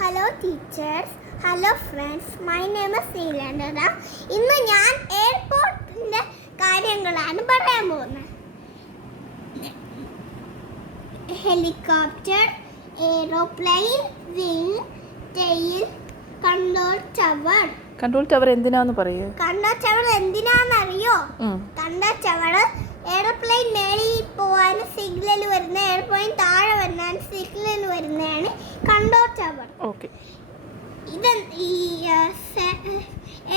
Hello teachers, hello friends. My name is Neelandra. ഇന്ന് ഞാൻ എയർപോർട്ടിന്റെ കാര്യങ്ങളാണ് പറയാൻ പോകുന്നത്. Helicopter, aeroplane, wing, tail, control tower. Control tower എന്തിനാന്ന് പറയൂ. കൺട്രോൾ ടവർ എന്തിനാണെന്നറിയോ? കൺട്രോൾ ടവർ എയർപ്ലെയിൻ മേളിൽ പോവാൻ സിഗ്നൽ വരുന്ന, എയർപ്ലെയിൻ താഴെ വന്നാൽ സിഗ്നൽ വരുന്നതാണ് കൺട്രോൾ ടവർ. ഓക്കെ. ഇത് ഈ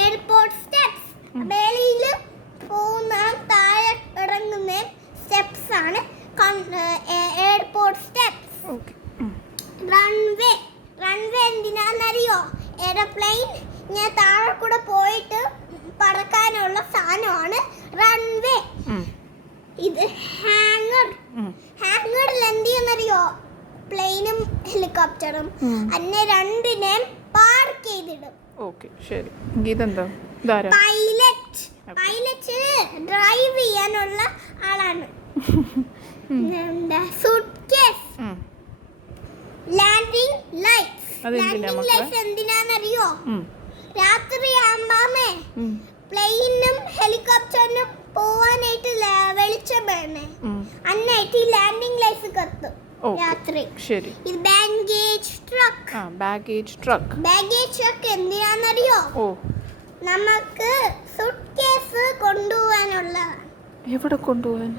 എയർപോർട്ട് സ്റ്റെപ്സ്, മേളിൽ പോകുന്ന താഴെ ഇറങ്ങുന്ന സ്റ്റെപ്സ് ആണ് airport steps. Okay. Runway, runway എന്തിനാണെന്നറിയോ? എയർപ്ലെയിൻ ഞാൻ താഴെ കൂടെ പോയിട്ട് പറക്കാനുള്ള സാധനമാണ് റൺവേ. ഇത് ഹാങ്ങർ, ഹാങ്ങറിൽ എന്ത് ചെയ്യുന്നറിയോ? പ്ലെയിനും ഹെലികോപ്റ്ററും അന്നെ രണ്ടിനെയും പാർക്ക് ചെയ്തിടും. ഓക്കെ, ശരി. ഇതെന്താ? പൈലറ്റ്, പൈലറ്റ് ഡ്രൈവ് ചെയ്യാനുള്ള ആളാണ്. Suitcase, landing lights. Landing lights എന്തിനാണെന്നറിയോ? രാത്രിയാകുമ്പോ പ്ലെയിനും ഹെലികോപ്റ്ററിനും പോവാനായിട്ട് വെളിച്ചം വേണേ, അന്നായിട്ട് ഈ ലാൻഡിംഗ് ലൈറ്റ്സ് കത്തും രാത്രി. ശരി. ഇത് baggage truck. Baggage truck. Baggage truck എന്തിനാണെന്നറിയോ? നമുക്ക് സൂട്ട്കേസ് കൊണ്ടുപോകാനുള്ള. എവിടെ കൊണ്ടുപോകാൻ?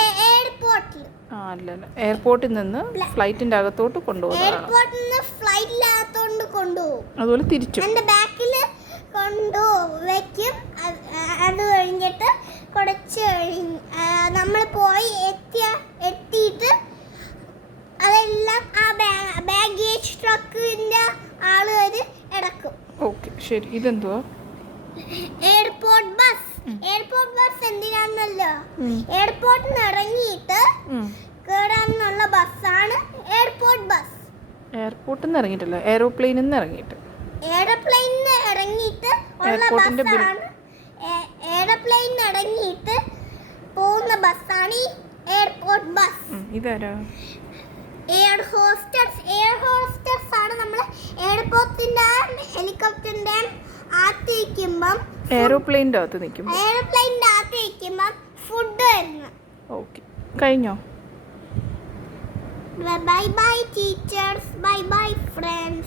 എയർപോർട്ടിൽ. അല്ലല്ല, എയർപോർട്ടിൽ നിന്ന് ഫ്ലൈറ്റിന്റെ അകത്തോട്ട് കൊണ്ടുപോകും. എയർപോർട്ടിൽ നിന്ന് ഫ്ലൈറ്റിനകത്തോണ്ട് കൊണ്ടുപോകും. അതുപോലെ തിരിച്ചു എന്റെ ബാക്കിൽ കൊണ്ടുവയ്ക്കും. അത് കഴിഞ്ഞിട്ട് കുറച്ച് നമ്മൾ പോയി എത്തിയിട്ട് അതെല്ലാം ആ ബാഗേജ് ട്രക്കിന്റെ ആളുകൾ ഇറക്കും. ഓക്കെ, ശരി. ഇതെന്തുവാ? Airport bus. എയർപോർട്ട് ബസ് എന്തിനാന്നല്ലോ? എയർപോർട്ടിൽ നിന്ന് ഇറങ്ങിയിട്ട് കേറാനുള്ള ബസ്സാണ് എയർപോർട്ട് ബസ്. എയർപോർട്ടിൽ നിന്ന് ഇറങ്ങിയിട്ടില്ല, എയറോപ്ലെയിനിൽ നിന്ന് ഇറങ്ങിയിട്ട്. എയർപ്ലെയിനിൽ നിന്ന് ഇറങ്ങിയിട്ട് ഉള്ള ബസ്സാണ്. എയർപ്ലെയിനിൽ ഇറങ്ങിയിട്ട് പോകുന്ന ബസ്സാണ് ഈ എയർപോർട്ട് ബസ്. ഇതാരാ? Air hostess. എയർ ഹോസ്റ്റസ് ആണ് നമ്മൾ എയർപോർട്ടിന്റെ ഹെലികോപ്റ്ററിന്റെ അകത്ത് നിൽക്കുമ്പം, എയറോപ്ലെയിനിന്റെ അകത്ത് നിൽക്കുമ്പോൾ, എയർപ്ലെയിനിന്റെ അകത്ത് നിൽക്കുമ്പം ഫുഡ് വരുന്നു. ഓക്കെ, കഴിഞ്ഞോ? Bye bye teachers, bye bye friends.